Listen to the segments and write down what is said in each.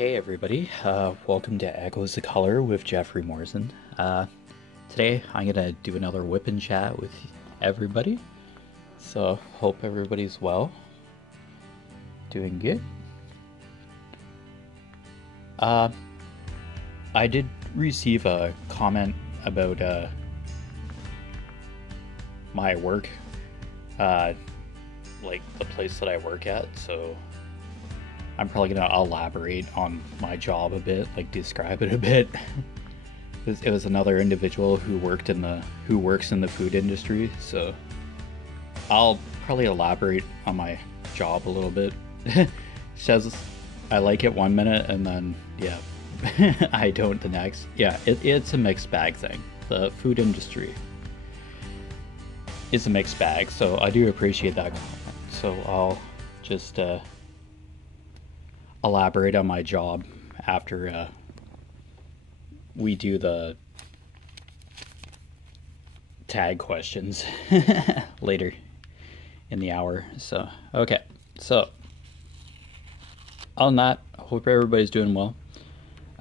Hey everybody, welcome to Echoes of Color with Jeffrey Morrison. Today I'm gonna do another whip and chat with everybody. So hope everybody's well, doing good. I did receive a comment about my work, like the place that I work at. So I'm probably gonna elaborate on my job a bit, like describe it a bit. It was another individual who works in the food industry, so I'll probably elaborate on my job a little bit. Says I like it 1 minute and then yeah, I don't the next. Yeah, it's a mixed bag thing. The food industry is a mixed bag, so I do appreciate that comment. So I'll just elaborate on my job after we do the tag questions later in the hour. So, okay. So, on that, hope everybody's doing well.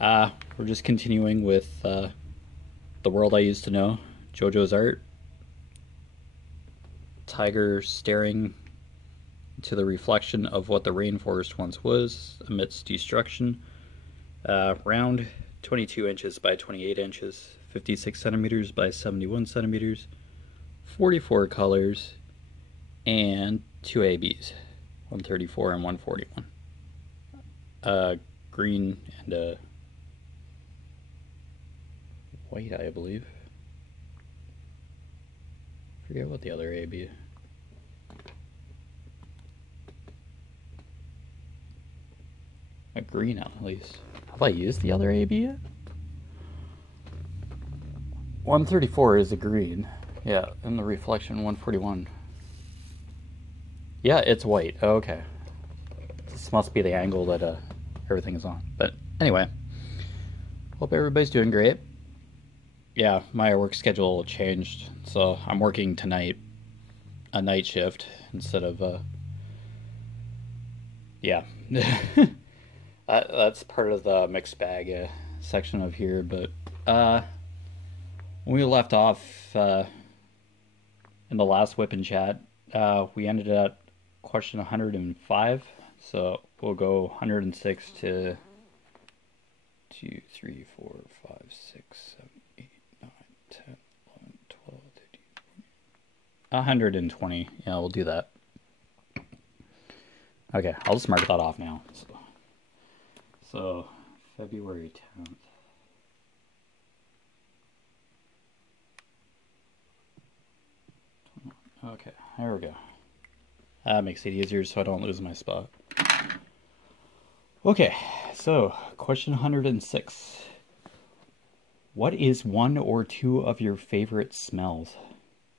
We're just continuing with the world I used to know, Joejoes Art. Tiger staring to the reflection of what the rainforest once was amidst destruction. Round 22 inches by 28 inches, 56 centimeters by 71 centimeters, 44 colors, and 2 ABs, 134 and 141. Green and a white, I believe. Forget what the other AB is. A green at least. Have I used the other AB yet? 134 is a green. Yeah, and the reflection 141. Yeah, it's white. Oh, okay. This must be the angle that everything is on. But anyway, hope everybody's doing great. Yeah, my work schedule changed, so I'm working tonight a night shift instead of yeah. That's part of the mixed bag section of here, but when we left off in the last whip and chat, we ended at question 105, so we'll go 106 to 2, 3, 4, 5, 6, 7, 8, 9, 10, 11, 12, 13, 14, 120. Yeah, we'll do that. Okay, I'll just mark that off now. So February 10th. Okay, there we go. That makes it easier so I don't lose my spot. Okay, so question 106. What is one or two of your favorite smells?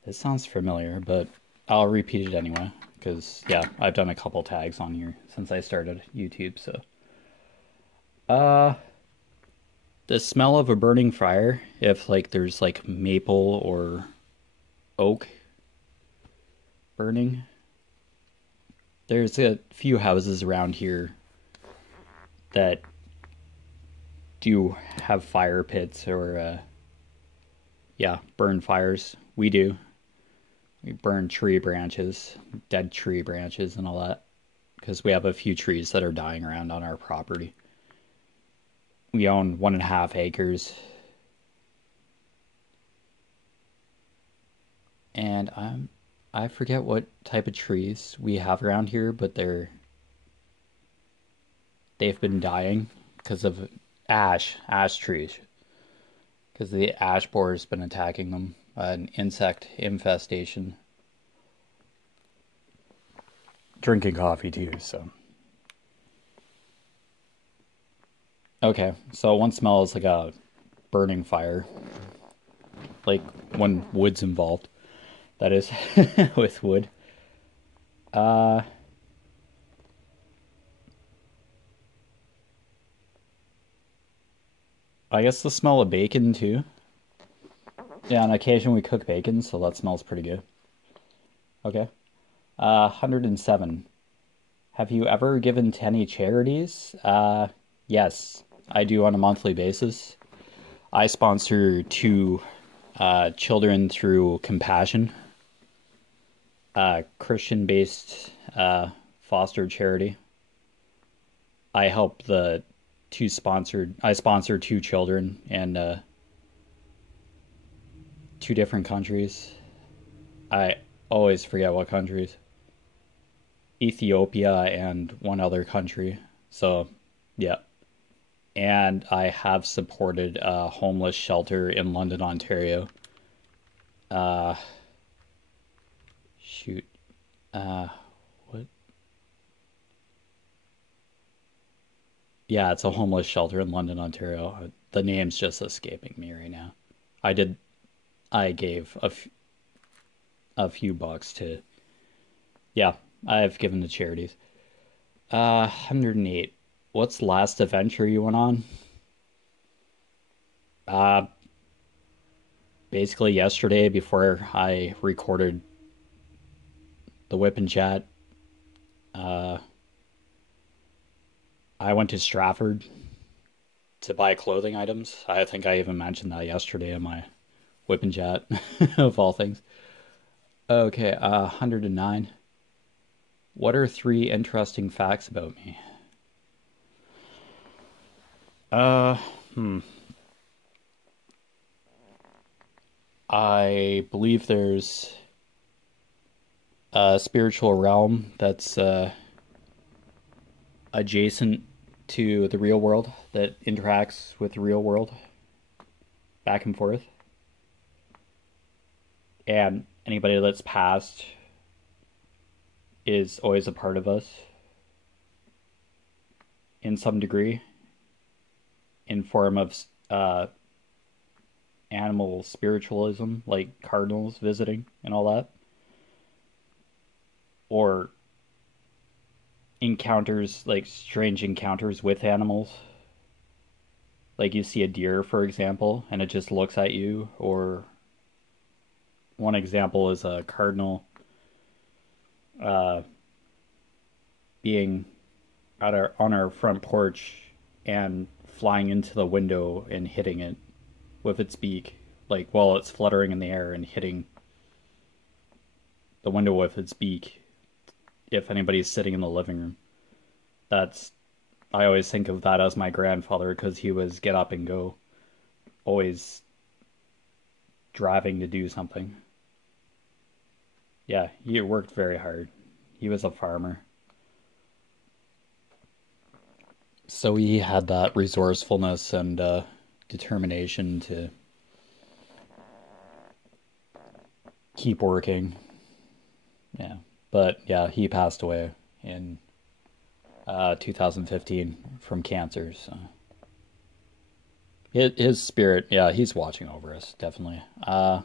This sounds familiar, but I'll repeat it anyway, because, yeah, I've done a couple tags on here since I started YouTube, so. The smell of a burning fire, if, like, there's, like, maple or oak burning. There's a few houses around here that do have fire pits or, yeah, burn fires. We do. We burn tree branches, dead tree branches and all that, because we have a few trees that are dying around on our property. We own 1.5 acres. And I forget what type of trees we have around here, but they've been dying because of ash trees. Because the ash borer has been attacking them. An insect infestation. Drinking coffee too, so. Okay, so one smell is like a burning fire. Like when wood's involved. That is, with wood. I guess the smell of bacon too. Yeah, on occasion we cook bacon, so that smells pretty good. Okay. 107. Have you ever given to any charities? Yes, I do on a monthly basis. I sponsor two children through Compassion, Christian-based foster charity. I help the I sponsor two children in two different countries. I always forget what countries. Ethiopia and one other country. So, yeah. And I have supported a homeless shelter in London, Ontario. Uh, shoot. Uh, what? Yeah, it's a homeless shelter in London, Ontario. The name's just escaping me right now. I did. I gave a few bucks to. Yeah, I've given to charities. 108. What's the last adventure you went on? Uh, Basically yesterday before I recorded the WIP and chat. Uh, I went to Stratford to buy clothing items. I think I even mentioned that yesterday in my WIP and chat, of all things. Okay, 109. What are three interesting facts about me? Uh, hmm. I believe there's a spiritual realm that's adjacent to the real world that interacts with the real world back and forth. And anybody that's passed is always a part of us in some degree, in form of animal spiritualism, like cardinals visiting and all that, or encounters, like strange encounters with animals. Like you see a deer, for example, and it just looks at you. Or one example is a cardinal uh, being on our front porch and flying into the window and hitting it with its beak, like while it's fluttering in the air and hitting the window with its beak. If anybody's sitting in the living room, that's I always think of that as my grandfather because he was get up and go, always driving to do something. Yeah, he worked very hard. He was a farmer. So he had that resourcefulness and determination to keep working. Yeah. But yeah, he passed away in 2015 from cancer. So his spirit, yeah, he's watching over us, definitely. I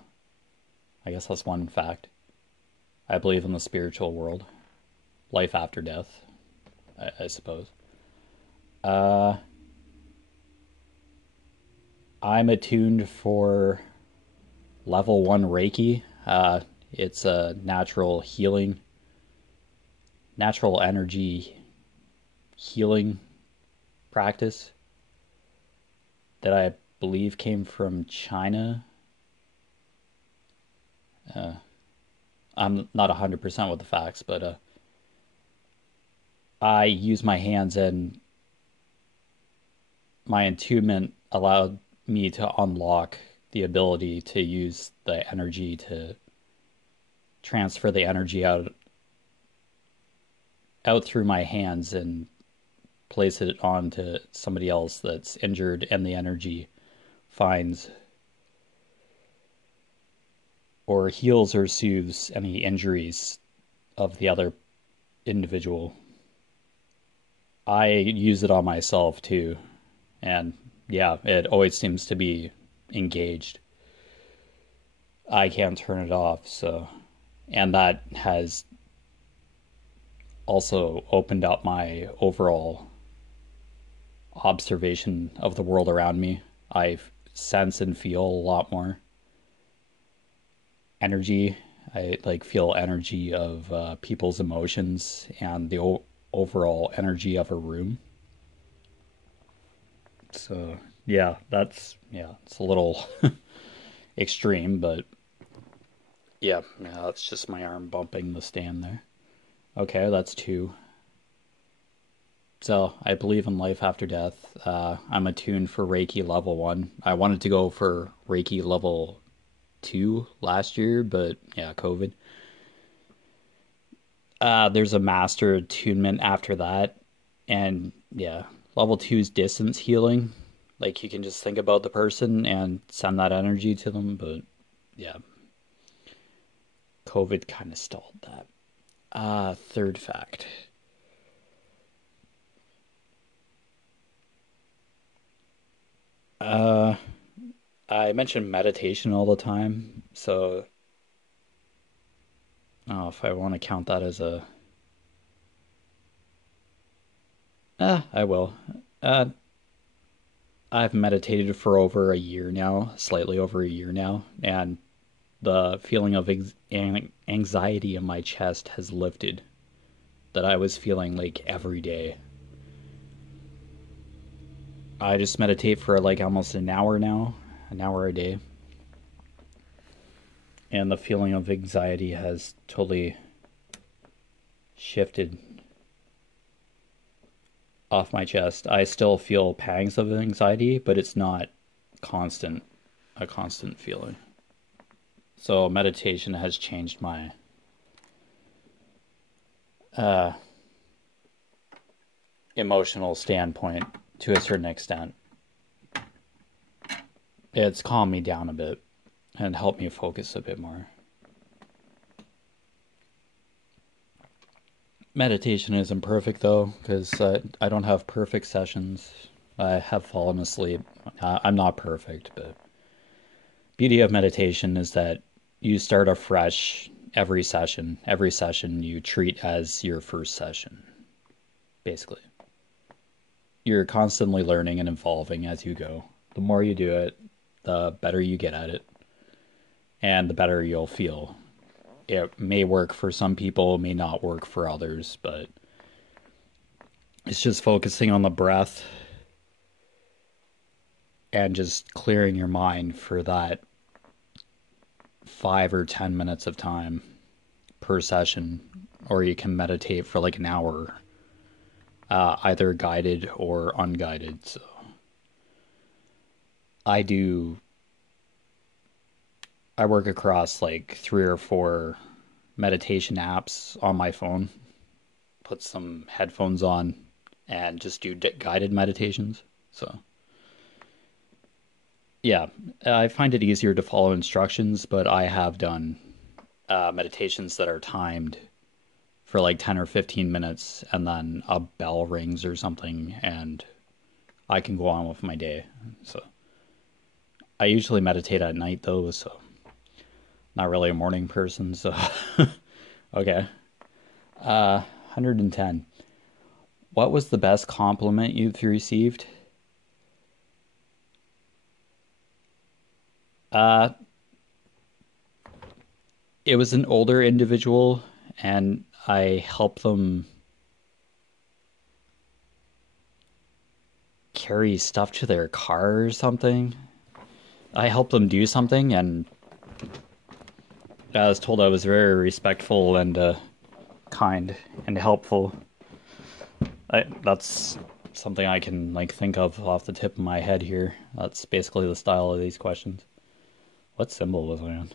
guess that's one fact. I believe in the spiritual world, life after death, I suppose. Uh, I'm attuned for level 1 Reiki. It's a natural energy healing practice that I believe came from China. I'm not 100% with the facts, but I use my hands, and my attunement allowed me to unlock the ability to use the energy to transfer the energy out through my hands and place it onto somebody else that's injured, and the energy finds or heals or soothes any injuries of the other individual. I use it on myself too, and yeah, it always seems to be engaged. I can't turn it off, so, and that has also opened up my overall observation of the world around me. I sense and feel a lot more energy. I like feel energy of people's emotions and the overall energy of a room. So yeah, it's a little extreme, but yeah, that's just my arm bumping the stand there. Okay, that's two. So I believe in life after death. I'm attuned for Reiki level one. I wanted to go for Reiki level two last year, but yeah, COVID. There's a master attunement after that, and yeah, level two is distance healing. Like you can just think about the person and send that energy to them, but yeah, COVID kind of stalled that. Third fact. Uh, I mentioned meditation all the time, so oh, if I want to count that as a, I will. Uh, I've meditated for over a year now, slightly over a year now, and the feeling of anxiety in my chest has lifted that I was feeling like every day. I just meditate for like almost an hour now, an hour a day, and the feeling of anxiety has totally shifted off my chest. I still feel pangs of anxiety, but it's not constant, a constant feeling. So meditation has changed my uh, emotional standpoint to a certain extent. It's calmed me down a bit and helped me focus a bit more. Meditation isn't perfect though, because I don't have perfect sessions. I have fallen asleep. I'm not perfect, but beauty of meditation is that you start afresh every session. Every session you treat as your first session, basically. You're constantly learning and evolving as you go. The more you do it, the better you get at it, and the better you'll feel. It may work for some people, may not work for others, but it's just focusing on the breath and just clearing your mind for that 5 or 10 minutes of time per session, or you can meditate for like an hour, either guided or unguided. So I do. I work across like 3 or 4 meditation apps on my phone. Put some headphones on and just do guided meditations. So yeah, I find it easier to follow instructions, but I have done meditations that are timed for like 10 or 15 minutes and then a bell rings or something and I can go on with my day. So I usually meditate at night though, so not really a morning person, so okay. 110. What was the best compliment you've received? Uh, it was an older individual, and I helped them carry stuff to their car or something. I helped them do something, and I was told I was very respectful and kind and helpful. That's something I can like think of off the tip of my head here. That's basically the style of these questions. What symbol was I on?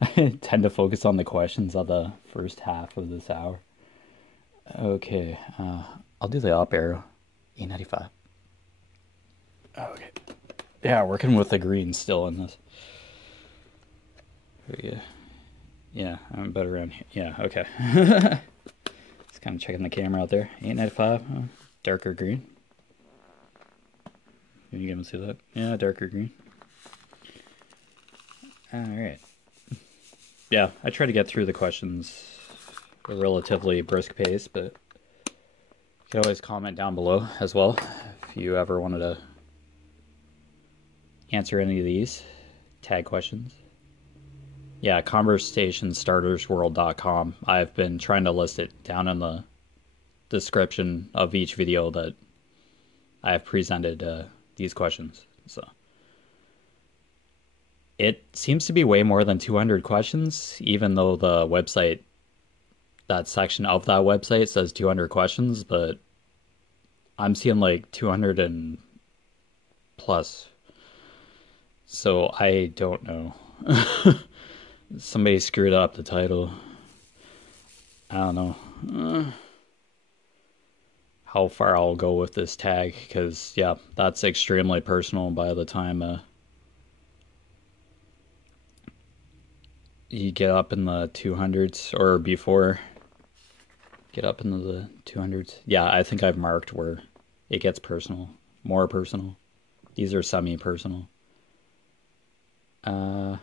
I tend to focus on the questions of the first half of this hour. Okay, I'll do the up arrow. 895. Okay. Yeah, working with the green still in this. Yeah, yeah, I'm better around here. Yeah, okay. Just kind of checking the camera out there. 895, darker green. Can you guys see that? Yeah, darker green. Alright. Yeah, I try to get through the questions at a relatively brisk pace, but you can always comment down below as well if you ever wanted to answer any of these tag questions. Yeah, conversationstartersworld.com. I've been trying to list it down in the description of each video that I have presented these questions. So it seems to be way more than 200 questions, even though the website, that section of that website says 200 questions, but I'm seeing like 200 and plus. So I don't know. Somebody screwed up the title. I don't know how far I'll go with this tag, because yeah, that's extremely personal by the time you get up in the 200s or before. Get up into the 200s. Yeah, I think I've marked where it gets personal, more personal. These are semi-personal. Uh,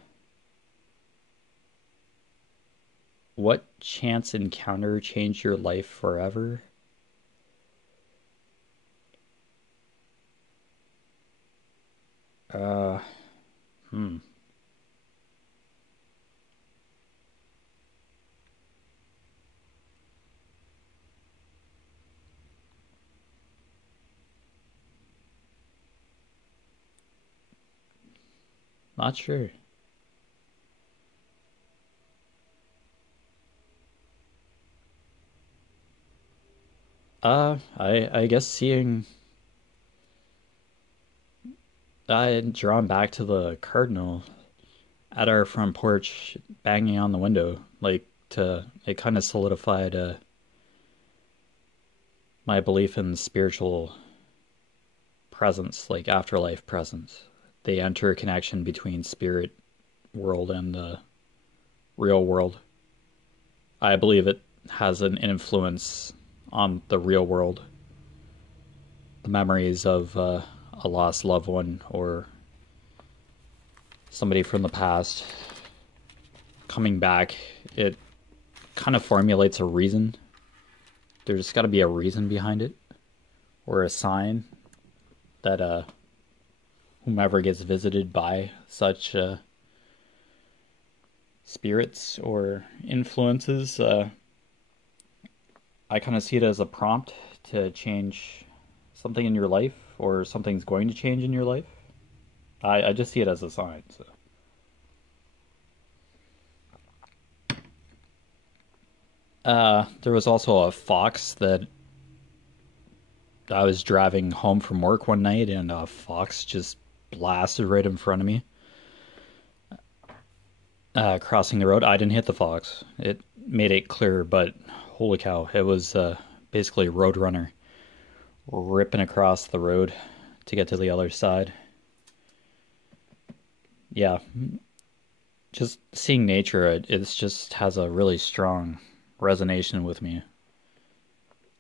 what chance encounter changed your life forever? Uh, hmm. Not sure. I guess seeing drawn back to the cardinal at our front porch, banging on the window, like to it kind of solidified my belief in spiritual presence, like afterlife presence. The interconnection between spirit world and the real world. I believe it has an influence on the real world. The memories of a lost loved one or somebody from the past coming back, it kind of formulates a reason. There's got to be a reason behind it, or a sign that whomever gets visited by such spirits or influences, I kind of see it as a prompt to change something in your life, or something's going to change in your life. I just see it as a sign. So there was also a fox that I was driving home from work one night, and a fox just blasted right in front of me, crossing the road. I didn't hit the fox. It made it clear, but holy cow, it was basically a road runner ripping across the road to get to the other side. Yeah, just seeing nature, it's just has a really strong resonation with me.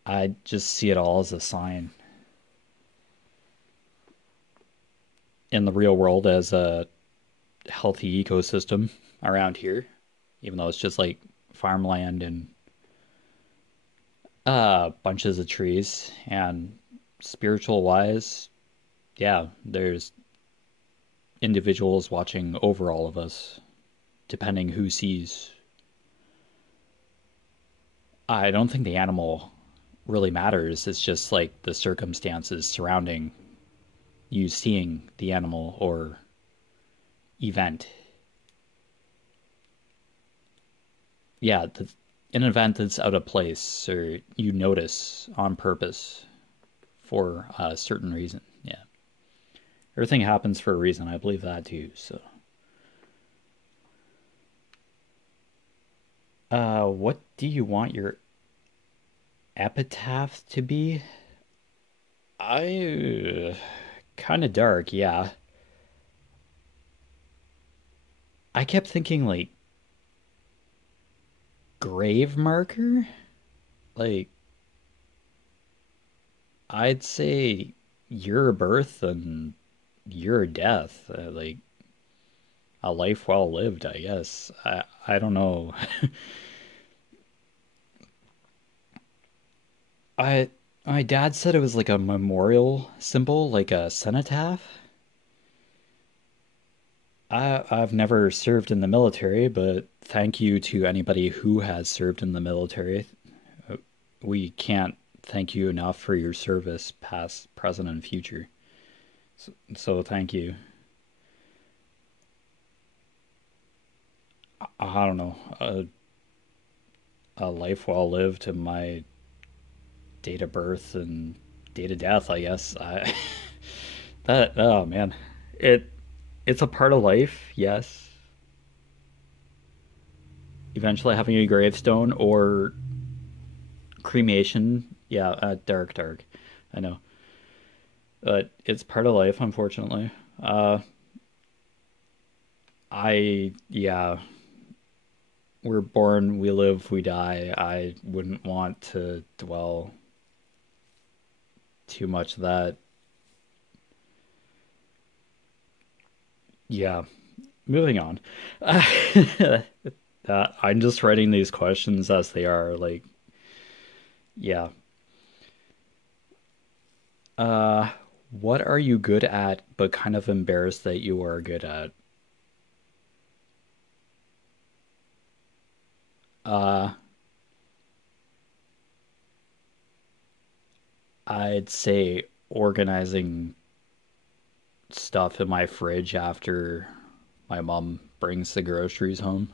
I just see it all as a sign in the real world, as a healthy ecosystem around here, even though it's just like farmland and bunches of trees. And spiritual wise, yeah, there's individuals watching over all of us, depending who sees. I don't think the animal really matters. It's just like the circumstances surrounding you seeing the animal or event. Yeah, an event that's out of place, or you notice on purpose for a certain reason. Yeah, everything happens for a reason. I believe that too. So, what do you want your epitaph to be? I kind of dark, yeah. I kept thinking like grave marker. Like I'd say your birth and your death. Like a life well lived, I guess. I don't know. I my dad said it was like a memorial symbol, like a cenotaph. I've never served in the military, but thank you to anybody who has served in the military. We can't thank you enough for your service, past, present, and future. So thank you. I don't know, a life well lived to my date of birth and date of death. I guess I that oh man, it it's a part of life. Yes, eventually having a gravestone or cremation. Yeah, dark, dark. I know, but it's part of life, unfortunately. Uh, yeah, we're born, we live, we die. I wouldn't want to dwell too much that. Yeah, moving on. I'm just writing these questions as they are. Like, yeah. Uh, what are you good at, but kind of embarrassed that you are good at? Uh, I'd say organizing stuff in my fridge after my mom brings the groceries home.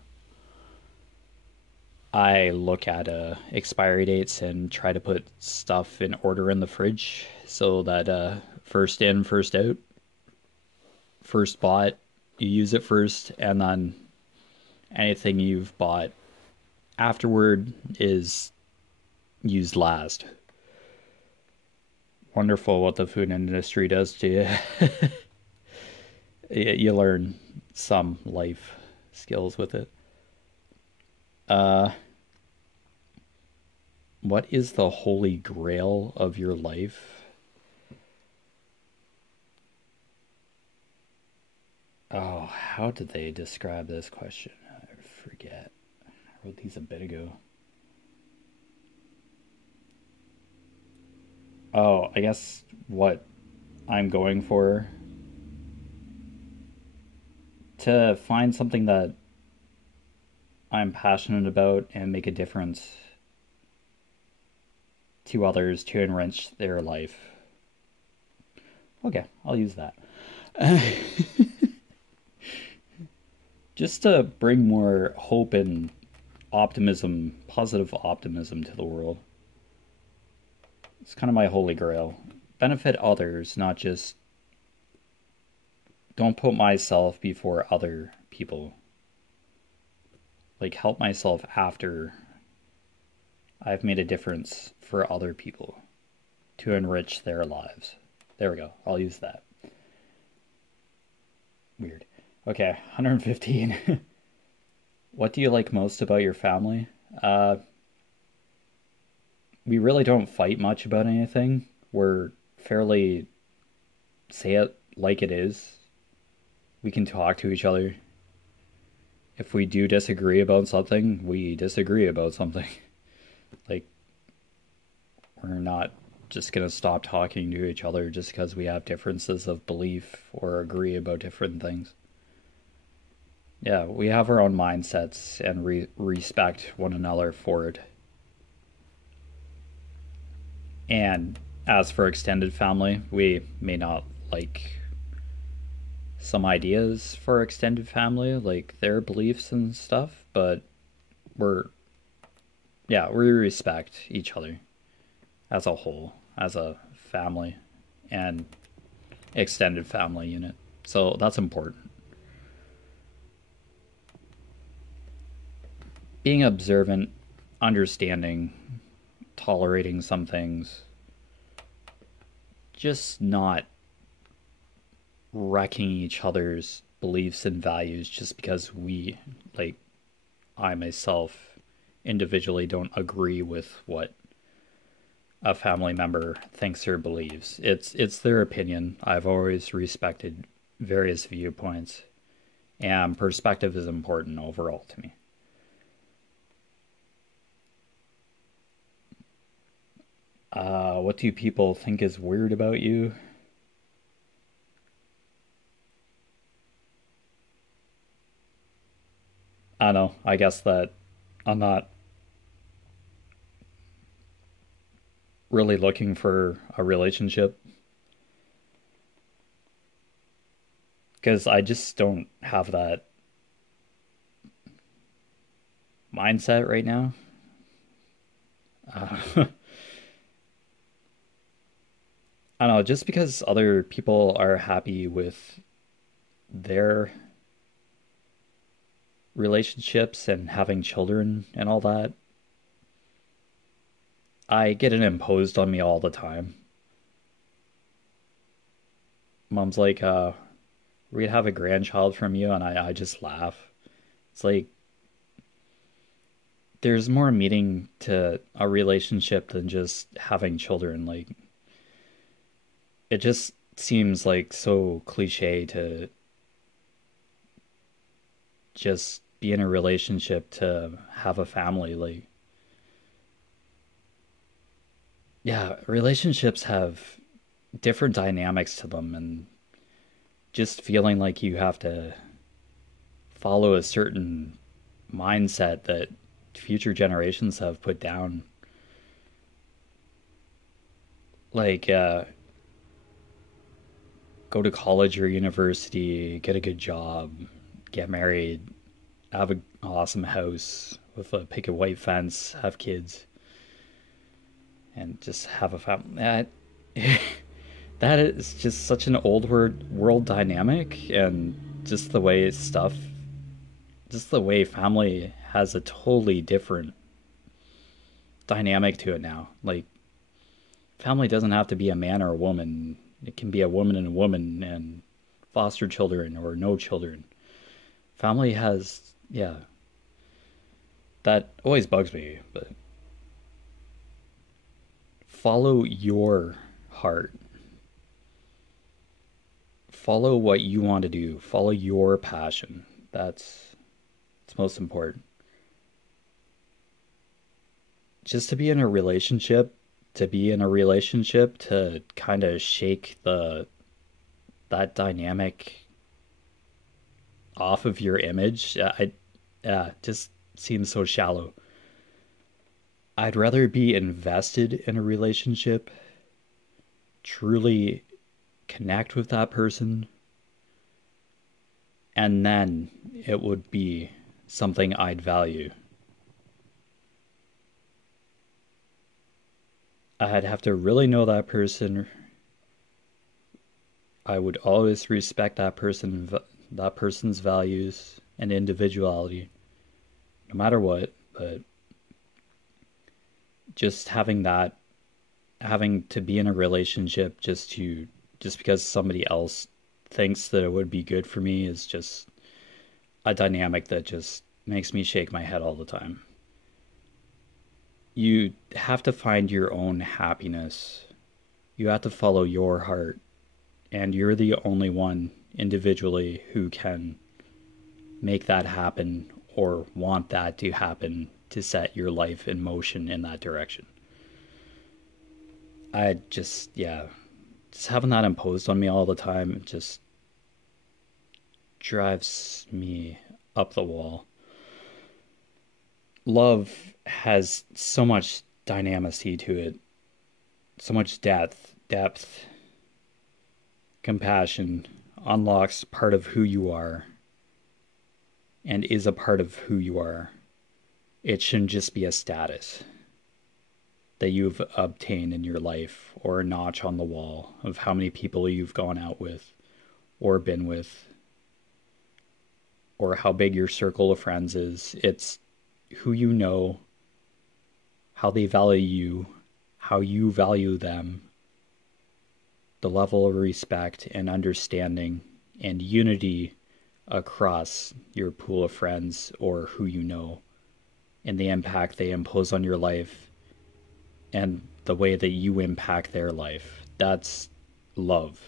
I look at expiry dates and try to put stuff in order in the fridge so that first in, first out, first bought, you use it first, and then anything you've bought afterward is used last. Wonderful what the food industry does to you. You learn some life skills with it. Uh, what is the holy grail of your life? Oh, how did they describe this question? I forget. I wrote these a bit ago. Oh, I guess what I'm going for, to find something that I'm passionate about and make a difference to others to enrich their life. Okay, I'll use that. Just to bring more hope and optimism, positive optimism to the world. It's kind of my holy grail. Benefit others, not just don't put myself before other people. Like help myself after I've made a difference for other people to enrich their lives. There we go. I'll use that. Weird. Okay, 115. What do you like most about your family? Uh, we really don't fight much about anything. We're fairly say it like it is. We can talk to each other. If we do disagree about something, we disagree about something. Like, we're not just going to stop talking to each other just because we have differences of belief or agree about different things. Yeah, we have our own mindsets and respect one another for it. And as for extended family, we may not like some ideas for extended family, like their beliefs and stuff, but we're, yeah, we respect each other as a whole, as a family and extended family unit. So that's important. Being observant, understanding, tolerating some things, just not wrecking each other's beliefs and values just because we, like, I myself individually don't agree with what a family member thinks or believes. It's their opinion. I've always respected various viewpoints, and perspective is important overall to me. What do people think is weird about you? I don't know. I guess that I'm not really looking for a relationship because I just don't have that mindset right now. Uh, I don't know, just because other people are happy with their relationships and having children and all that, I get it imposed on me all the time. Mom's like, we'd have a grandchild from you, and I just laugh. It's like there's more meaning to a relationship than just having children. Like it just seems like so cliche to just be in a relationship to have a family. Like, yeah, relationships have different dynamics to them, and just feeling like you have to follow a certain mindset that future generations have put down. Like, go to college or university, get a good job, get married, have an awesome house with a picket white fence, have kids, and just have a family. That is just such an old world dynamic, and just the way stuff, just the way family has a totally different dynamic to it now. Like, family doesn't have to be a man or a woman. It can be a woman and a woman and foster children or no children. Family has, yeah, that always bugs me, but follow your heart. Follow what you want to do. Follow your passion. It's most important. Just to be in a relationship, to be in a relationship to kind of shake the that dynamic off of your image, I just seems so shallow. I'd rather be invested in a relationship, truly connect with that person, and then it would be something I'd value. I'd have to really know that person. I would always respect that person's values and individuality, no matter what. But just having to be in a relationship just because somebody else thinks that it would be good for me is just a dynamic that just makes me shake my head all the time. You have to find your own happiness. You have to follow your heart, and you're the only one individually who can make that happen or want that to happen to set your life in motion in that direction. Yeah, just having that imposed on me all the time just drives me up the wall. Love has so much dynamicity to it, so much depth, compassion, unlocks part of who you are and is a part of who you are. It shouldn't just be a status that you've obtained in your life or a notch on the wall of how many people you've gone out with or been with or how big your circle of friends is. It's who you know, how they value you, how you value them, the level of respect and understanding and unity across your pool of friends or who you know, and the impact they impose on your life and the way that you impact their life. That's love.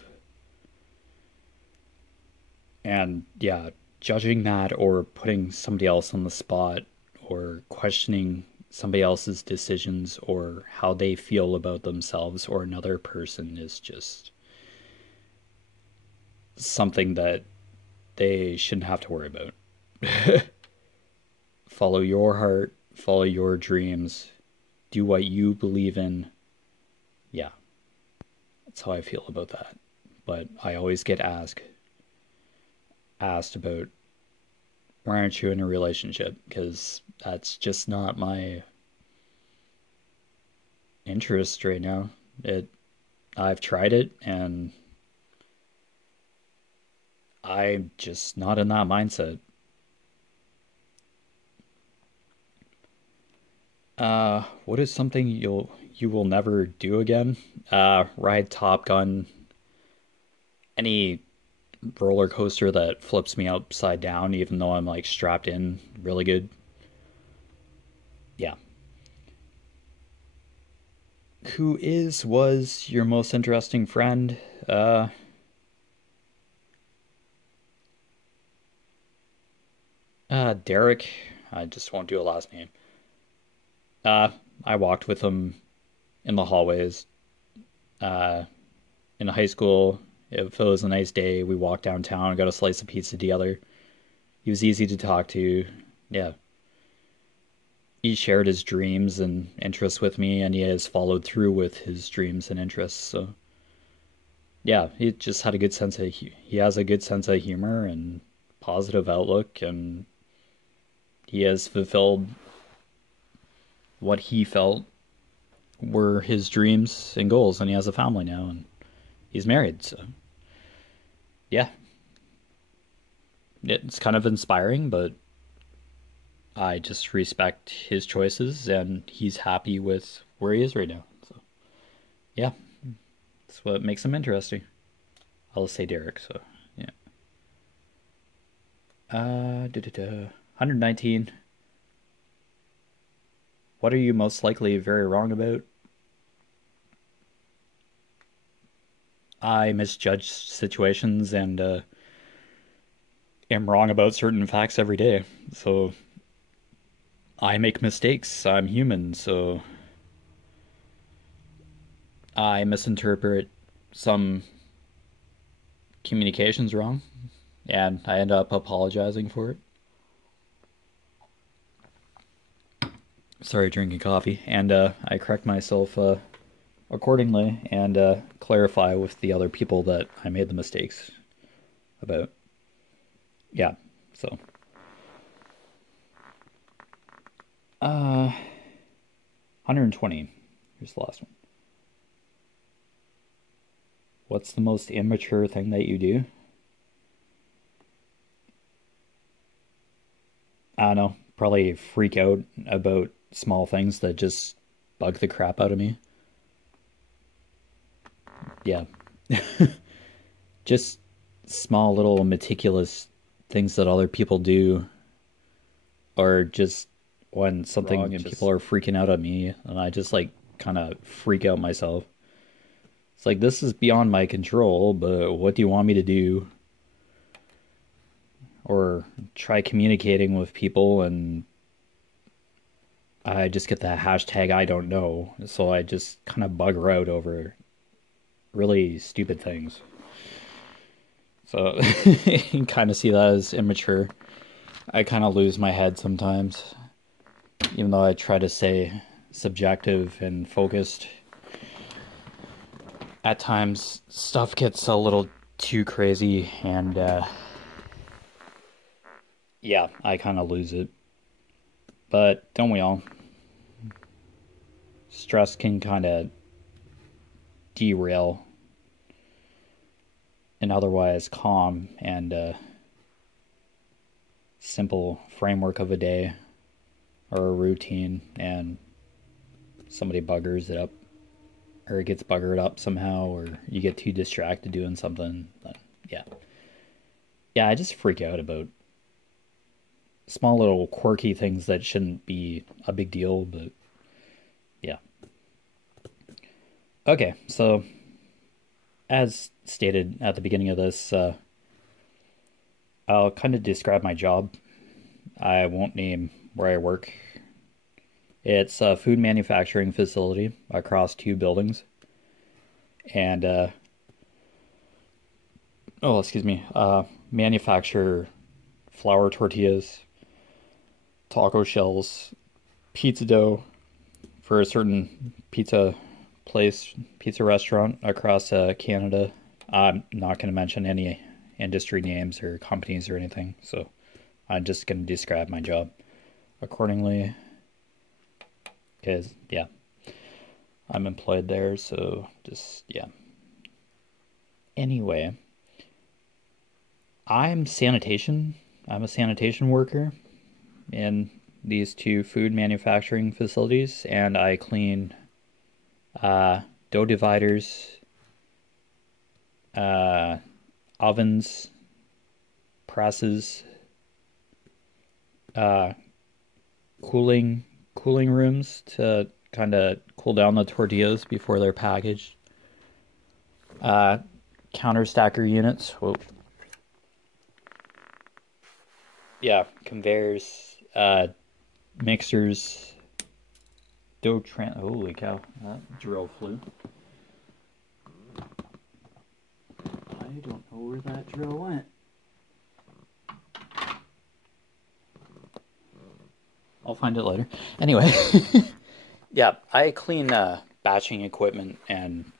And yeah, judging that or putting somebody else on the spot or questioning somebody else's decisions or how they feel about themselves or another person is just something that they shouldn't have to worry about. Follow your heart, follow your dreams, do what you believe in, Yeah, that's how I feel about that. But I always get asked about why aren't you in a relationship? Because that's just not my interest right now. It I've tried it and I'm just not in that mindset. What is something you will never do again? Ride Top Gun, any roller coaster that flips me upside down, even though I'm like strapped in really good. Yeah. Who was your most interesting friend? Uh, Derek. I just won't do a last name. Uh, I walked with him in the hallways. Uh, in high school, if it was a nice day, we walked downtown and got a slice of pizza together. He was easy to talk to. Yeah. He shared his dreams and interests with me, and he has followed through with his dreams and interests. So, yeah, he just had a good sense of he has a good sense of humor and positive outlook, and he has fulfilled what he felt were his dreams and goals, and he has a family now, and he's married. So, yeah, it's kind of inspiring, but I just respect his choices, and he's happy with where he is right now. So, yeah, that's what makes him interesting. I'll say Derek. So, yeah. 119. What are you most likely very wrong about? I misjudge situations and am wrong about certain facts every day. So I make mistakes. I'm human. So I misinterpret some communications wrong and I end up apologizing for it. Sorry, drinking coffee. And I correct myself accordingly and clarify with the other people that I made the mistakes about. Yeah. So, 120. Here's the last one. What's the most immature thing that you do? I don't know. Probably freak out about small things that just bug the crap out of me. Yeah. Just small little meticulous things that other people do, or just when something wrong and people are freaking out at me, and I just like kind of freak out myself. It's like this is beyond my control, but what do you want me to do? Or try communicating with people and I just get the hashtag I don't know. So I just kind of bugger out over really stupid things. So you can kind of see that as immature. I kind of lose my head sometimes, even though I try to stay subjective and focused. At times, stuff gets a little too crazy, and yeah, I kind of lose it. But don't we all? Stress can kind of derail an otherwise calm and simple framework of a day or a routine, and somebody buggers it up or it gets buggered up somehow, or you get too distracted doing something. But yeah. Yeah, I just freak out about small little quirky things that shouldn't be a big deal, but yeah. Okay, so as stated at the beginning of this, I'll kind of describe my job. I won't name where I work. It's a food manufacturing facility across two buildings. And, oh, excuse me, manufacture flour tortillas, taco shells, pizza dough for certain pizza place, pizza restaurant across Canada. I'm not going to mention any industry names or companies or anything, so I'm just going to describe my job accordingly. Because, yeah, I'm employed there, so just, yeah. Anyway, I'm sanitation. I'm a sanitation worker in these two food manufacturing facilities, and I clean dough dividers, ovens, presses, uh, cooling rooms to kind of cool down the tortillas before they're packaged. Counter stacker units. Whoa. Yeah, conveyors, mixers, holy cow, that drill flew. I don't know where that drill went. I'll find it later. Anyway, yeah, I clean batching equipment and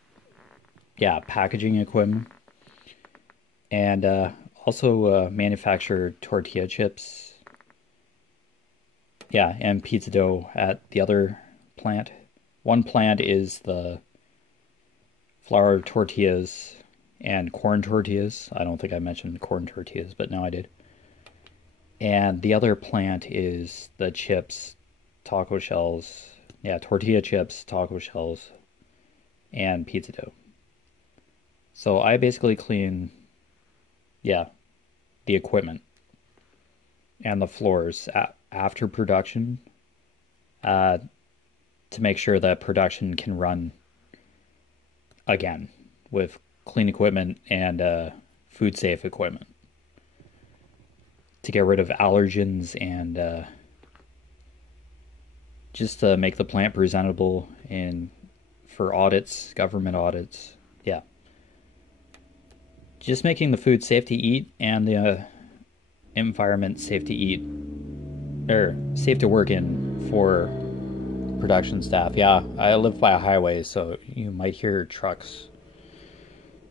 yeah, packaging equipment, and also manufacture tortilla chips. Yeah, and pizza dough at the other plant. One plant is the flour tortillas and corn tortillas. I don't think I mentioned corn tortillas, but now I did. And the other plant is the chips, taco shells. Yeah, tortilla chips, taco shells, and pizza dough. So I basically clean, yeah, the equipment and the floors after production to make sure that production can run again with clean equipment and food safe equipment to get rid of allergens and just to make the plant presentable and for audits, government audits. Yeah. Just making the food safe to eat and the environment safe to eat, or safe to work in for production staff. Yeah, I live by a highway, so you might hear trucks,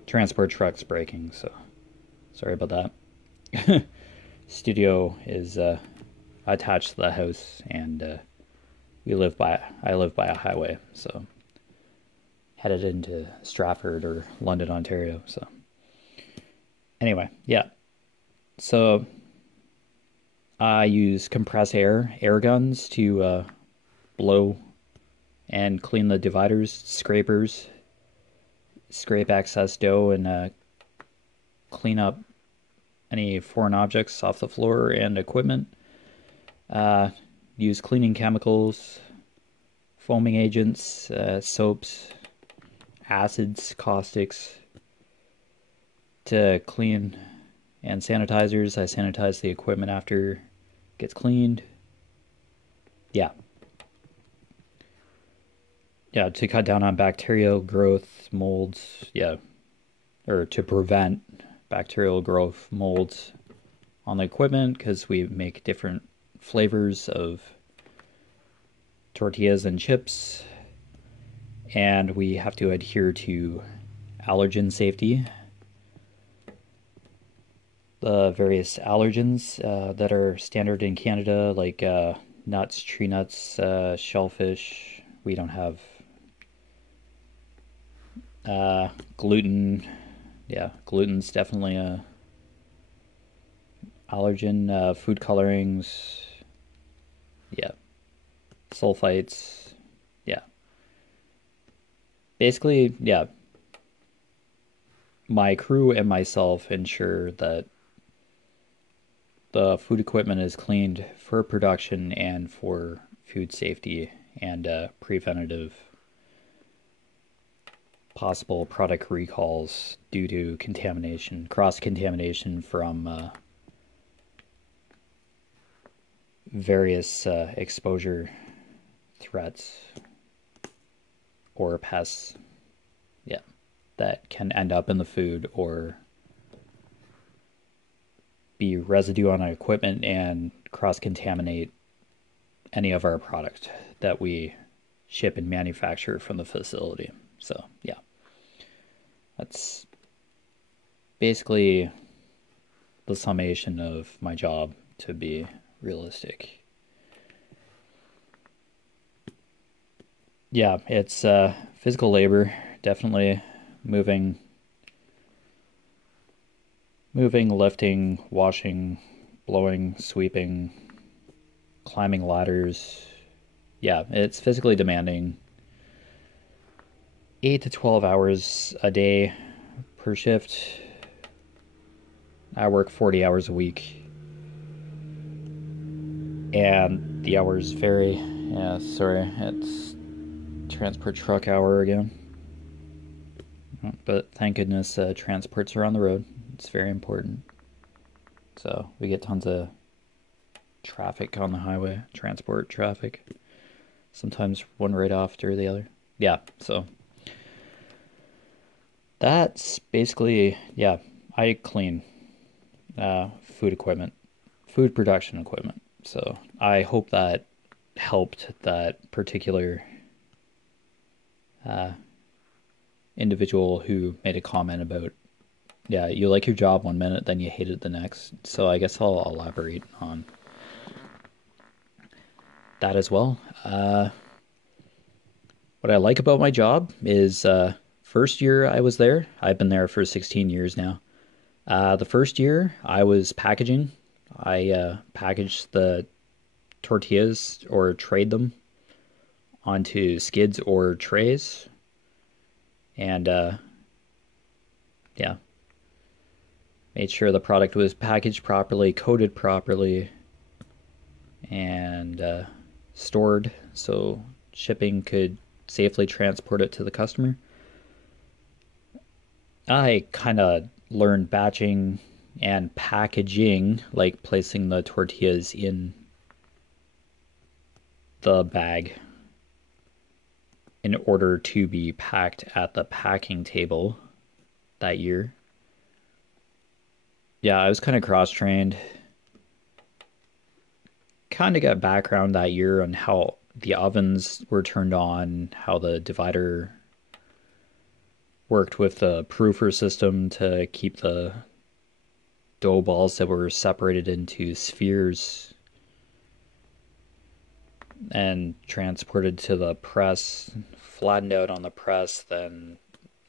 transport trucks braking, so sorry about that. Studio is attached to the house, and I live by a highway, so headed into Stratford or London, Ontario. So anyway, yeah. So I use compressed air guns to blow and clean the dividers, scrapers, scrape excess dough, and clean up any foreign objects off the floor and equipment. Use cleaning chemicals, foaming agents, soaps, acids, caustics to clean, and sanitizers. I sanitize the equipment after it gets cleaned. Yeah. Yeah, to cut down on bacterial growth, molds, yeah, or to prevent bacterial growth, molds on the equipment, because we make different flavors of tortillas and chips, and we have to adhere to allergen safety. The various allergens that are standard in Canada, like nuts, tree nuts, shellfish. We don't have gluten. Yeah, gluten's definitely a allergen. Food colorings. Yeah, sulfites. Yeah, basically, yeah. My crew and myself ensure that the food equipment is cleaned for production and for food safety and preventative possible product recalls due to contamination, cross-contamination from various exposure threats or pests, yeah, that can end up in the food or be residue on our equipment and cross-contaminate any of our product that we ship and manufacture from the facility. So yeah, that's basically the summation of my job to be realistic. Yeah, it's physical labor, definitely moving, lifting, washing, blowing, sweeping, climbing ladders. Yeah, it's physically demanding. 8 to 12 hours a day per shift. I work 40 hours a week. And the hours vary. Yeah, sorry, it's transport truck hour again. But thank goodness transports are on the road. It's very important. So we get tons of traffic on the highway, transport traffic. Sometimes one right after the other. Yeah, so that's basically, yeah, I clean food equipment, food production equipment. So I hope that helped that particular individual who made a comment about, yeah, you like your job one minute, then you hate it the next. So I guess I'll elaborate on that as well. What I like about my job is first year I was there, I've been there for 16 years now. The first year I was packaging. I packaged the tortillas or trade them onto skids or trays. And yeah, made sure the product was packaged properly, coated properly, and stored so shipping could safely transport it to the customer. I kind of learned batching and packaging, like placing the tortillas in the bag in order to be packed at the packing table that year. Yeah, I was kind of cross trained. Kind of got background that year on how the ovens were turned on, how the divider worked with the proofer system to keep the dough balls that were separated into spheres and transported to the press, flattened out on the press, then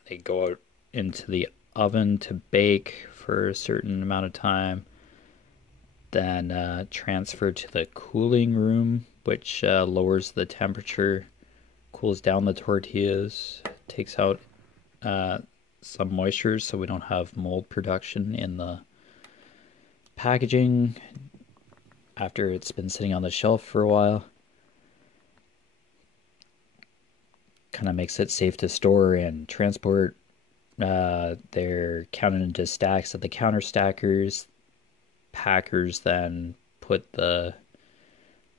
they go out into the oven to bake for a certain amount of time, then transferred to the cooling room, which lowers the temperature, cools down the tortillas, takes out some moisture so we don't have mold production in the packaging after it's been sitting on the shelf for a while. Kind of makes it safe to store and transport. They're counted into stacks at the counter stackers. Packers then put the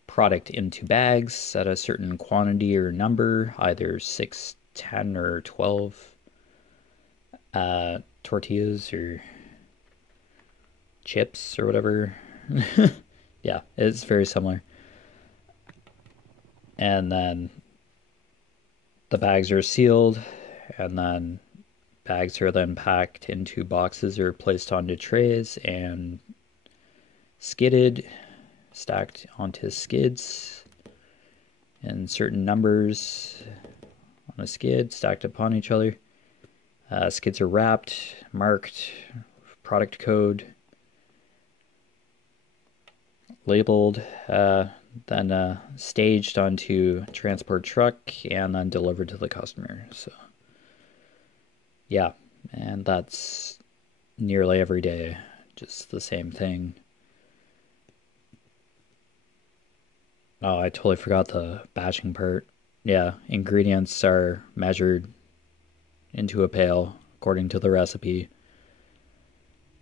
product into bags at a certain quantity or number, either 6, 10, or 12 tortillas or chips or whatever. Yeah, it's very similar. And then the bags are sealed, and then bags are then packed into boxes or placed onto trays and skidded, stacked onto skids in certain numbers on a skid, stacked upon each other. Skids are wrapped, marked, product code, labeled, then staged onto transport truck and then delivered to the customer. So yeah, and that's nearly every day, just the same thing. Oh, I totally forgot the batching part. Yeah, ingredients are measured into a pail according to the recipe.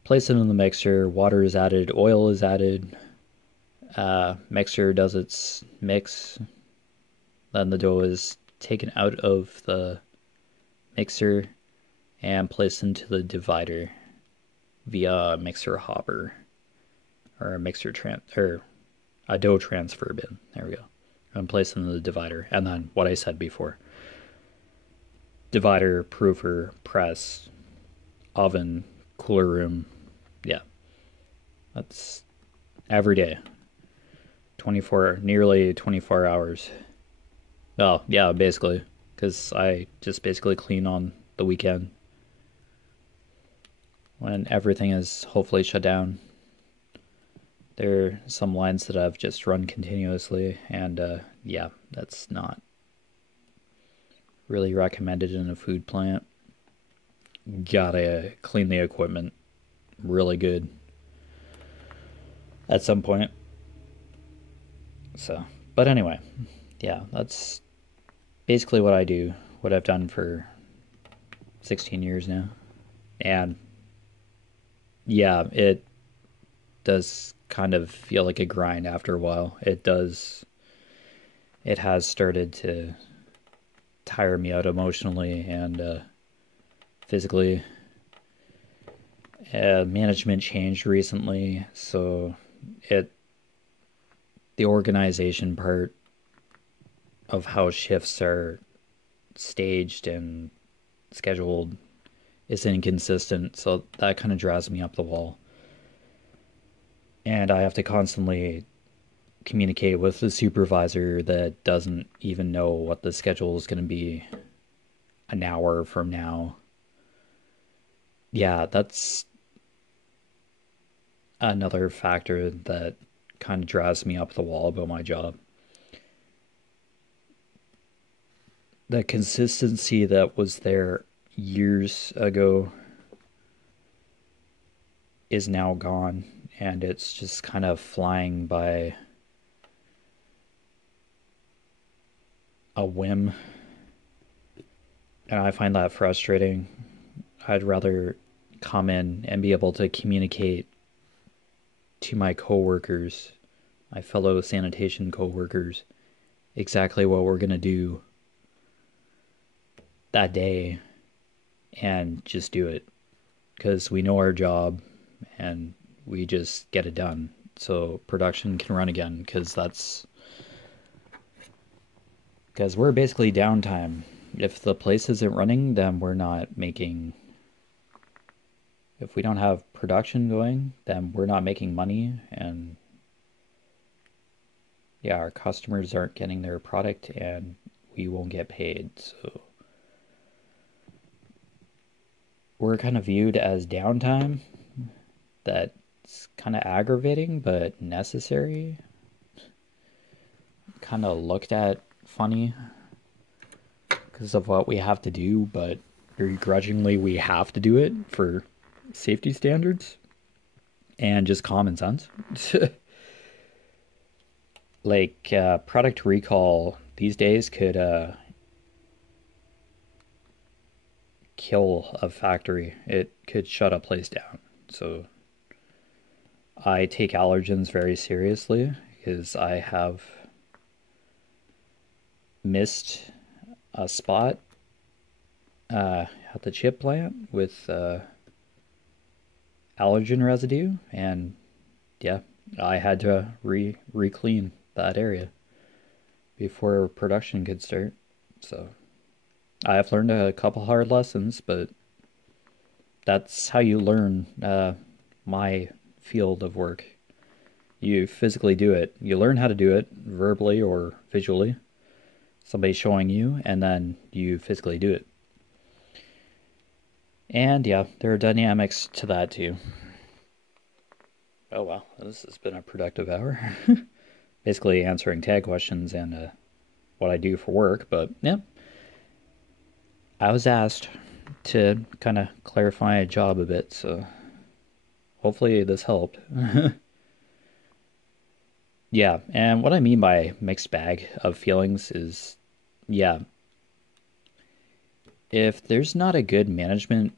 Place it in the mixer, water is added, oil is added, mixer does its mix, then the dough is taken out of the mixer and placed into the divider via a mixer hopper or a dough transfer bin. There we go. And placed in the divider, and then what I said before. divider, proofer, press, oven, cooler room. Yeah, that's every day. 24, nearly 24 hours. Oh, yeah, basically. Because I just basically clean on the weekend when everything is hopefully shut down. There are some lines that I've just run continuously, and yeah, that's not really recommended in a food plant. Gotta clean the equipment really good at some point. So, but anyway, yeah, that's basically what I do, what I've done for 16 years now. And yeah, it does kind of feel like a grind after a while. It does, it has started to tire me out emotionally and physically. Management changed recently, so it the organization part of how shifts are staged and scheduled is inconsistent, so that kind of drives me up the wall. And I have to constantly communicate with the supervisor that doesn't even know what the schedule is going to be an hour from now. Yeah, that's another factor that kind of drives me up the wall about my job. The consistency that was there years ago is now gone, and it's just kind of flying by a whim. And I find that frustrating. I'd rather come in and be able to communicate to my coworkers, my fellow sanitation coworkers, exactly what we're going to do that day and just do it because we know our job and we just get it done so production can run again because we're basically downtime. If the place isn't running, then we're not making, if we don't have production going, then we're not making money, and yeah, our customers aren't getting their product and we won't get paid. So we're kind of viewed as downtime. That's kind of aggravating but necessary. Kind of looked at funny because of what we have to do, but begrudgingly we have to do it for safety standards and just common sense. Like product recall these days could kill a factory. It could shut a place down. So I take allergens very seriously because I have missed a spot at the chip plant with allergen residue, and yeah, I had to re-clean that area before production could start. So I have learned a couple hard lessons, but that's how you learn my field of work. You physically do it. You learn how to do it verbally or visually. Somebody showing you, and then you physically do it. And yeah, there are dynamics to that too. Oh wow, this has been a productive hour. Basically answering tag questions and what I do for work, but yeah. I was asked to kind of clarify a job a bit, so hopefully this helped. Yeah, and what I mean by mixed bag of feelings is, yeah, if there's not a good management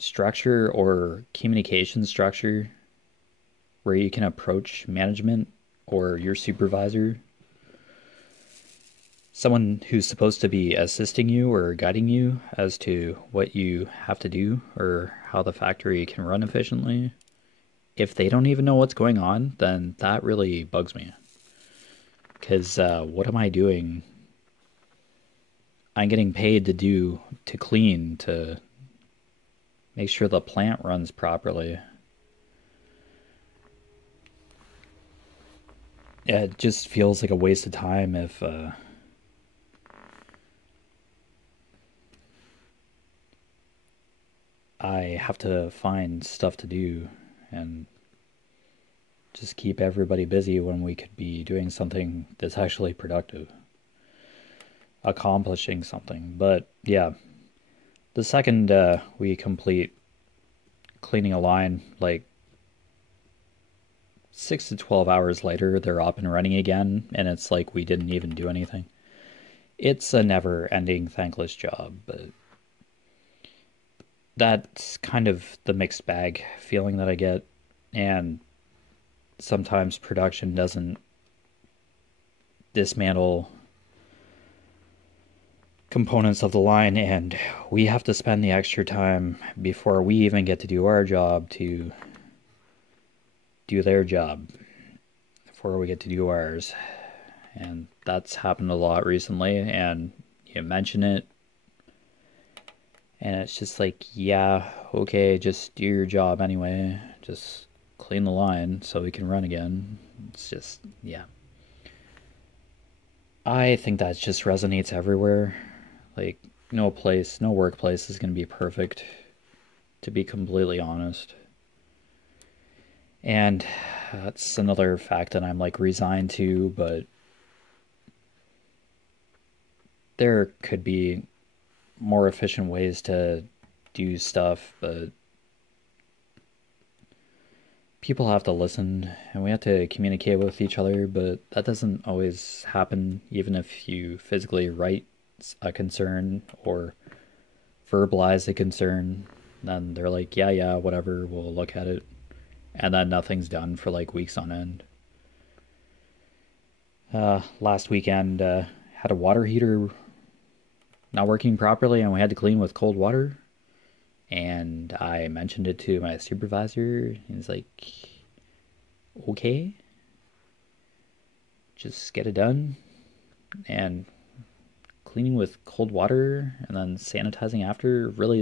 structure or communication structure where you can approach management or your supervisor, someone who's supposed to be assisting you or guiding you as to what you have to do or how the factory can run efficiently, if they don't even know what's going on, then that really bugs me. Because what am I doing? I'm getting paid to clean, to make sure the plant runs properly. Yeah, it just feels like a waste of time if I have to find stuff to do and just keep everybody busy when we could be doing something that's actually productive, accomplishing something. But yeah, the second we complete cleaning a line, like 6 to 12 hours later, they're up and running again, and it's like we didn't even do anything. It's a never ending, thankless job, but that's kind of the mixed bag feeling that I get. And sometimes production doesn't dismantle components of the line, and we have to spend the extra time before we even get to do our job to do their job before we get to do ours. And that's happened a lot recently, and you mention it, and it's just like, yeah, okay, just do your job anyway. Just clean the line so we can run again. It's just, yeah. I think that just resonates everywhere. Like, no workplace is going to be perfect, to be completely honest. And that's another fact that I'm like resigned to, but there could be more efficient ways to do stuff, but people have to listen and we have to communicate with each other, but that doesn't always happen even if you physically write a concern or verbalize a concern. Then they're like, yeah, yeah, whatever, we'll look at it. And then nothing's done for like weeks on end. Last weekend, had a water heater not working properly and we had to clean with cold water. And I mentioned it to my supervisor. He's like, okay, just get it done. And cleaning with cold water and then sanitizing after really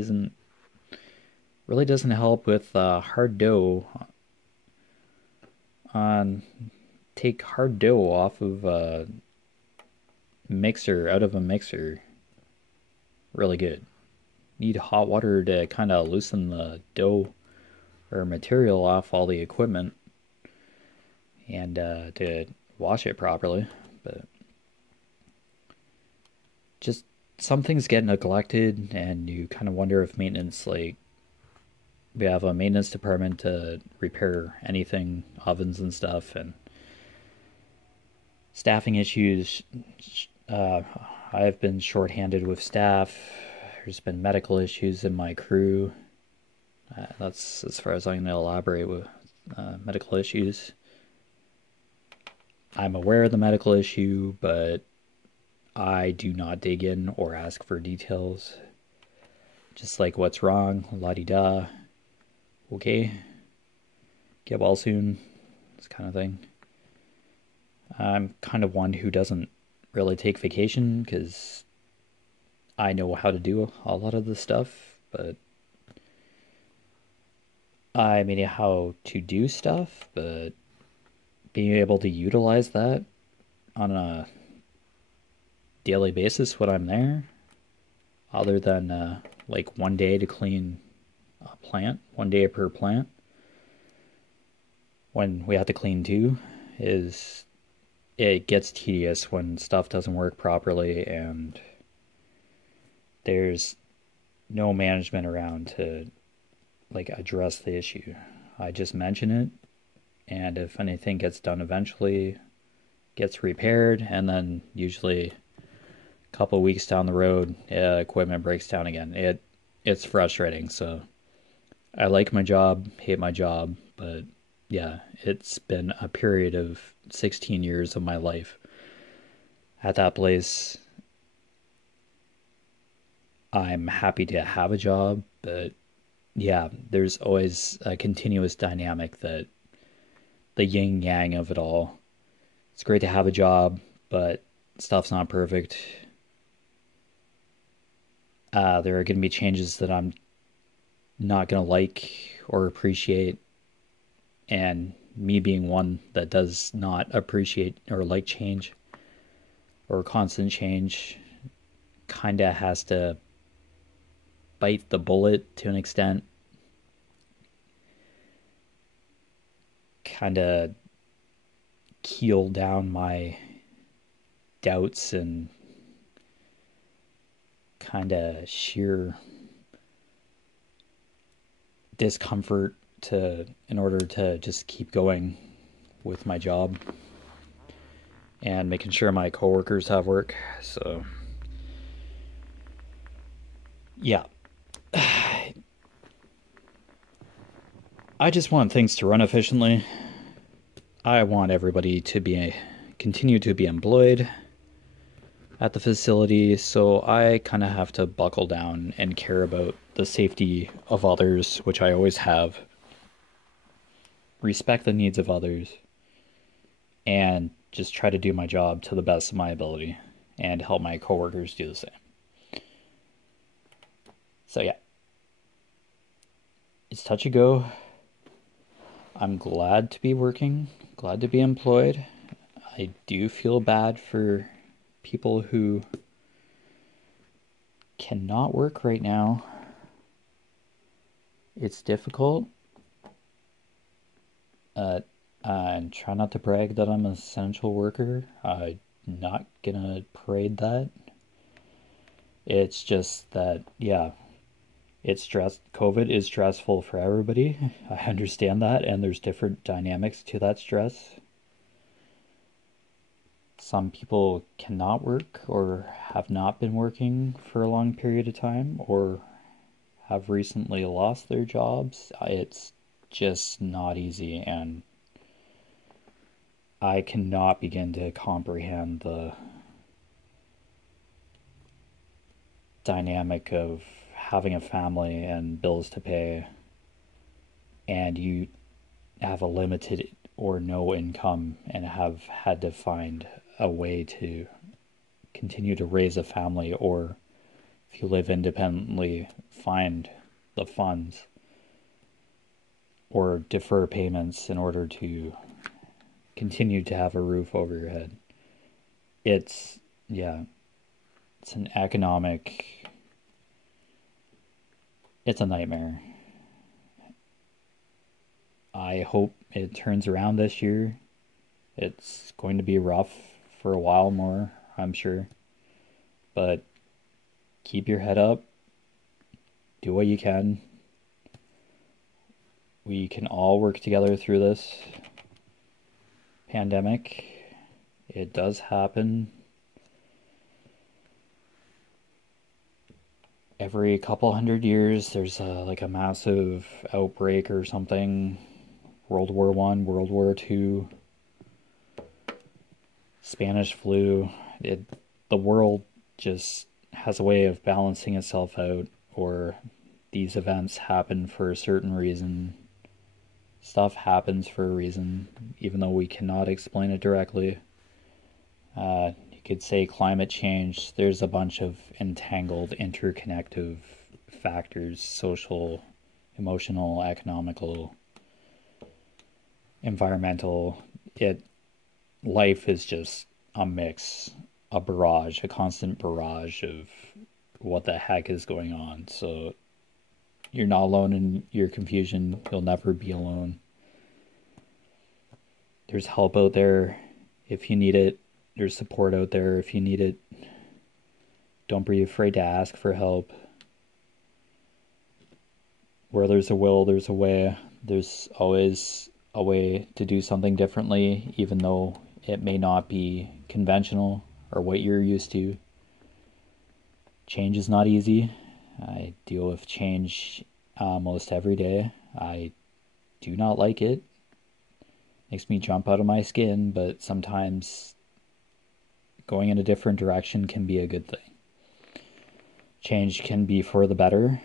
doesn't help with hard dough. On Take hard dough off of a mixer, out of a mixer, really good. Need hot water to kind of loosen the dough or material off all the equipment and to wash it properly. But just some things get neglected, and you kind of wonder if maintenance, like, we have a maintenance department to repair anything, ovens and stuff, and staffing issues. Uh, I've been shorthanded with staff. There's been medical issues in my crew. That's as far as I'm going to elaborate with medical issues. I'm aware of the medical issue, but I do not dig in or ask for details. Just like, what's wrong, la-di-da, okay, get well soon, this kind of thing. I'm kind of one who doesn't really take vacation because I know how to do a lot of this stuff, but I mean how to do stuff, but being able to utilize that on a daily basis when I'm there, other than like one day to clean a plant, one day per plant, when we have to clean two, is it gets tedious when stuff doesn't work properly and there's no management around to like address the issue. I just mention it, and if anything gets done eventually, gets repaired, and then usually a couple weeks down the road, equipment breaks down again. It's frustrating. So I like my job, hate my job, but yeah, it's been a period of 16 years of my life at that place. I'm happy to have a job, but yeah, there's always a continuous dynamic, that the yin yang of it all. It's great to have a job, but stuff's not perfect. There are going to be changes that I'm not going to like or appreciate, and me being one that does not appreciate or like change or constant change kind of has to bite the bullet to an extent, kind of keel down my doubts and kind of sheer discomfort to in order to just keep going with my job and making sure my coworkers have work. So yeah, I just want things to run efficiently. I want everybody to be continue to be employed at the facility, so I kind of have to buckle down and care about the safety of others, which I always have, respect the needs of others, and just try to do my job to the best of my ability and help my coworkers do the same. So yeah, it's touch and go. I'm glad to be working, glad to be employed. I do feel bad for people who cannot work right now. It's difficult. And try not to brag that I'm an essential worker. I'm not gonna parade that. It's just that, yeah, it's stress. COVID is stressful for everybody. I understand that, and there's different dynamics to that stress. Some people cannot work or have not been working for a long period of time or have recently lost their jobs. It's just not easy, and I cannot begin to comprehend the dynamic of having a family and bills to pay, and you have a limited or no income and have had to find a way to continue to raise a family, or if you live independently, find the funds or defer payments in order to continue to have a roof over your head. It's, yeah, it's an economic, it's a nightmare. I hope it turns around this year. It's going to be rough for a while more, I'm sure. But keep your head up. Do what you can. We can all work together through this pandemic. It does happen every couple hundred years. There's like a massive outbreak or something. World War One, World War Two, Spanish flu. The world just has a way of balancing itself out, or these events happen for a certain reason. Stuff happens for a reason, even though we cannot explain it directly. You could say climate change. There's a bunch of entangled, interconnective factors: social, emotional, economical, environmental. Life is just a mix, a barrage, a constant barrage of what the heck is going on. So you're not alone in your confusion. You'll never be alone. There's help out there if you need it. There's support out there if you need it. Don't be afraid to ask for help. Where there's a will, there's a way. There's always a way to do something differently, even though it may not be conventional or what you're used to. Change is not easy. I deal with change almost every day. I do not like it. Makes me jump out of my skin, but sometimes going in a different direction can be a good thing. Change can be for the better,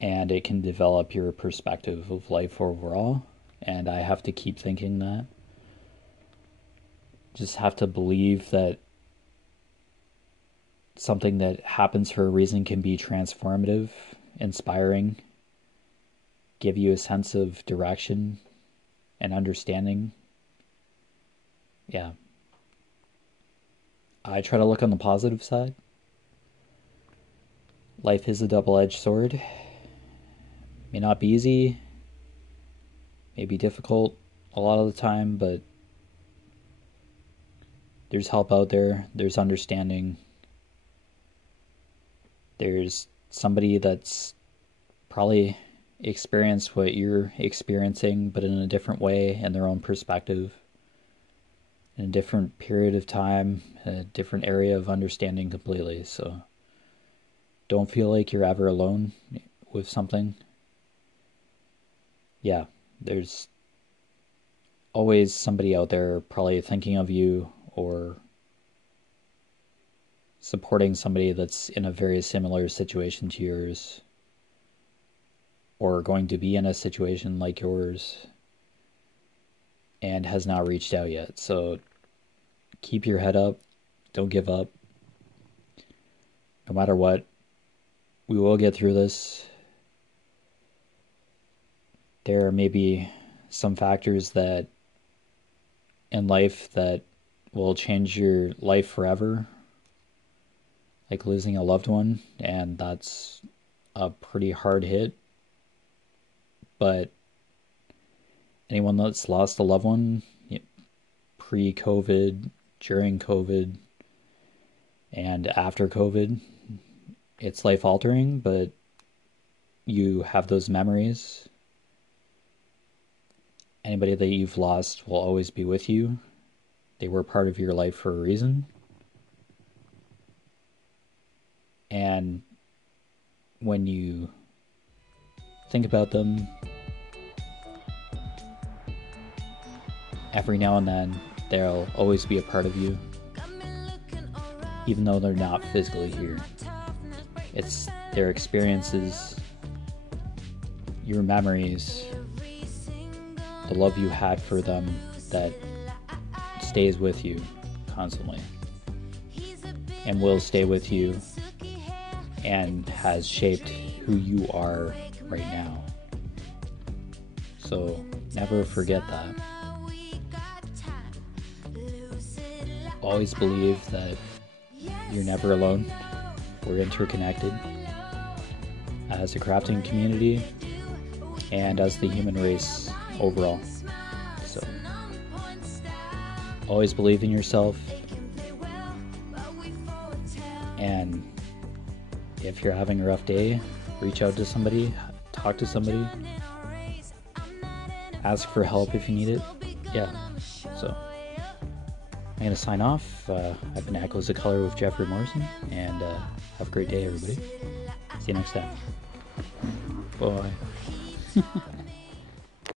and it can develop your perspective of life overall, and I have to keep thinking that. Just have to believe that something that happens for a reason can be transformative, inspiring, give you a sense of direction and understanding. Yeah. I try to look on the positive side. Life is a double-edged sword. May not be easy, may be difficult a lot of the time, but there's help out there, there's understanding. There's somebody that's probably experienced what you're experiencing, but in a different way, in their own perspective, in a different period of time, a different area of understanding completely. So don't feel like you're ever alone with something. Yeah, there's always somebody out there probably thinking of you or supporting somebody that's in a very similar situation to yours, or going to be in a situation like yours and has not reached out yet. So keep your head up, don't give up. No matter what, we will get through this. There may be some factors that in life that will change your life forever, like losing a loved one, and that's a pretty hard hit. But anyone that's lost a loved one pre-COVID, during COVID, and after COVID, it's life-altering, but you have those memories. Anybody that you've lost will always be with you. They were part of your life for a reason. And when you think about them, every now and then, they'll always be a part of you, even though they're not physically here. It's their experiences, your memories, the love you had for them that stays with you constantly and will stay with you and has shaped who you are right now. So never forget that. Always believe that you're never alone. We're interconnected as a crafting community and as the human race overall. So always believe in yourself, and if you're having a rough day, reach out to somebody, talk to somebody, ask for help if you need it. Yeah, so I'm going to sign off. I've been Echoes of Color with Jeffery Morrison, and have a great day, everybody. See you next time. Bye.